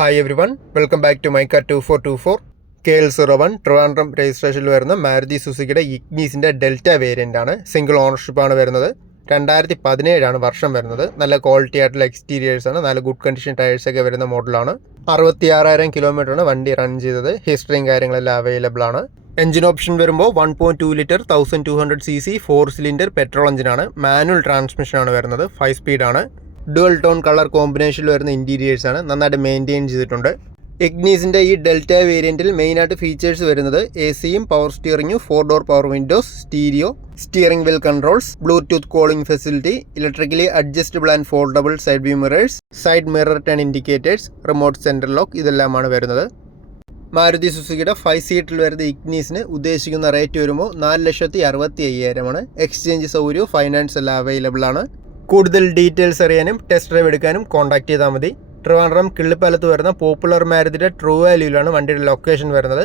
Hi everyone, welcome back to മൈക്ക 2424 KL01 Trivandrum രജിസ്ട്രേഷനിൽ വരുന്ന മാരുതി സുസുക്കിയുടെ ഇഗ്നീസിൻ്റെ ഡെൽറ്റ വേരിയൻ്റ് ആണ്. സിംഗിൾ ഓണർഷിപ്പാണ് വരുന്നത്. 2017 വർഷം വരുന്നത്. നല്ല ക്വാളിറ്റി ആയിട്ടുള്ള എക്സ്റ്റീരിയേഴ്സാണ്. നല്ല ഗുഡ് കണ്ടീഷൻ ടയേഴ്സൊക്കെ വരുന്ന മോഡലാണ്. 66,000 കിലോമീറ്ററാണ് വണ്ടി റൺ ചെയ്തത്. ഹിസ്റ്ററിയും കാര്യങ്ങളെല്ലാം അവൈലബിൾ ആണ്. എഞ്ചിൻ ഓപ്ഷൻ വരുമ്പോൾ 1.2 ലിറ്റർ 1200cc 4 സിലിണ്ടർ പെട്രോൾ എഞ്ചിനാണ്. മാനുവൽ ട്രാൻസ്മിഷനാണ് വരുന്നത്. 5 സ്പീഡാണ്. ഡുവൽ ടോൺ കളർ കോമ്പിനേഷനിൽ വരുന്ന ഇൻറ്റീരിയേഴ്സാണ്. നന്നായിട്ട് മെയിൻറ്റെയിൻ ചെയ്തിട്ടുണ്ട്. ഇഗ്നീസിൻ്റെ ഈ ഡെൽറ്റ വേരിയൻറ്റിൽ മെയിനായിട്ട് ഫീച്ചേഴ്സ് വരുന്നത് AC-യും പവർ സ്റ്റിയറിംഗും 4 door power windows, stereo, steering wheel controls, Bluetooth calling facility, electrically adjustable and foldable side view mirrors, side mirror turn indicators, remote centre lock ഇതെല്ലാമാണ് വരുന്നത്. മാരുതി സുസുക്കിയുടെ 5 സീറ്റിൽ വരുന്ന ഇഗ്നീസിന് ഉദ്ദേശിക്കുന്ന റേറ്റ് വരുമ്പോൾ 4,65,000 എക്സ്ചേഞ്ച് സൗകര്യവും ഫൈനാൻസ് എല്ലാം അവൈലബിൾ ആണ്. കൂടുതൽ ഡീറ്റെയിൽസ് അറിയാനും ടെസ്റ്റ് ഡ്രൈവ് എടുക്കാനും കോൺടാക്ട് ചെയ്താൽ മതി. ട്രിവാൻഡ്രം കിള്ളിപ്പാലത്ത് വരുന്ന പോപ്പുലർ മാരുതിയുടെ ട്രൂ വാല്യൂവിലാണ് വണ്ടിയുടെ ലൊക്കേഷൻ വരുന്നത്.